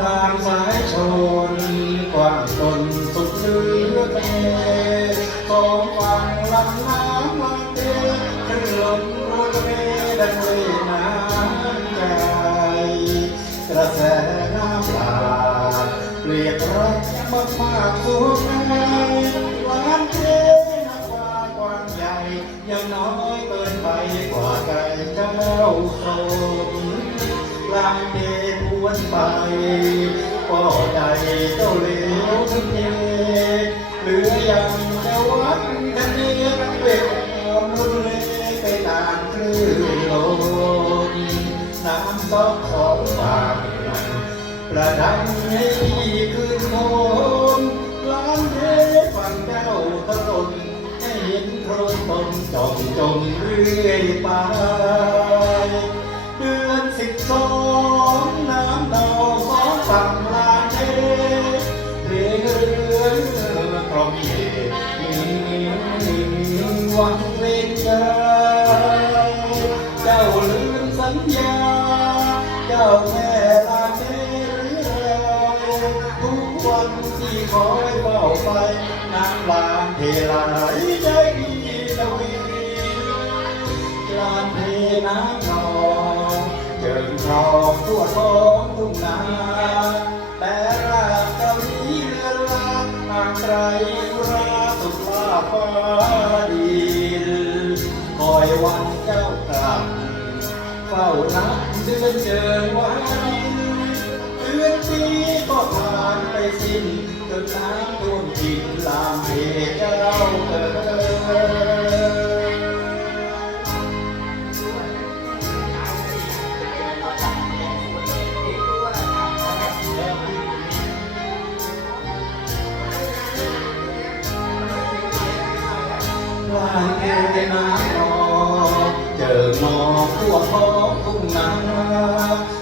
ตามสายชนกว่าตนสุดเรือทะเลสองฟังลำน้ำลำเทขึ้นลมรุ่นะเลดังเลยน้ำใจกระแสน้ำหลากเปรียบรักมากมากสวงในวานเทนักว่ากว้างใหญ่ยังน้อยเกินไปกว่าไก่เจ้าสมลานเท ไปก็ใจเจ้าเหลวทั้งเทเหลือยังแต่วัดกันเนียเป็นความรุนแรงไปตามคลื่นลมน้ำซอกสองฝั่งประดังให้พี่คืนโมล้างเทฝั่งเจ้าตะลนให้เห็นโครนตนจมจมเรื่อยไป สิบสองน้ำดาวสองฝั่งลานเทเรือเรือพร้อมเหตุหวังเวรใจเจ้าลืมสัญญา เจ้าแม่ลาเทหรือไรทุกวันที่คอยเฝ้าไปน้ำลานเทไหลใจดีตะวีลานเทน้ำ ทั่วท้องทุ่งนาแต่รากเจ้านี้เรือนลางห่างไกลราสุดลาฟ้าดินคอยวันเจ้ากลับเฝ้านับเดือนเจิญวันเดือนปีก็ผ่านไปสิ้นจนน้ำท่วมจินลามเพเจ้าเอ๋ย ลานเอน้ำนองเจอนองทั่วท้องทุ่งนา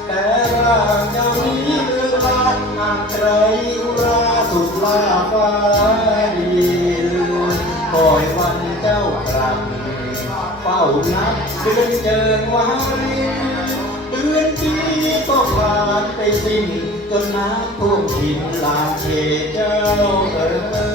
แต่ร่างเจ้านี้เลือนลางห่างไกลอุราสุดลาฟ้าดินคอยวันเจ้ากลับเฝ้านับเดือนเจิญวารินเดือนปีก็ผ่านไปสิ้นจนน้ำท่วมถิ่นลานเขตเจ้าเอ๋ย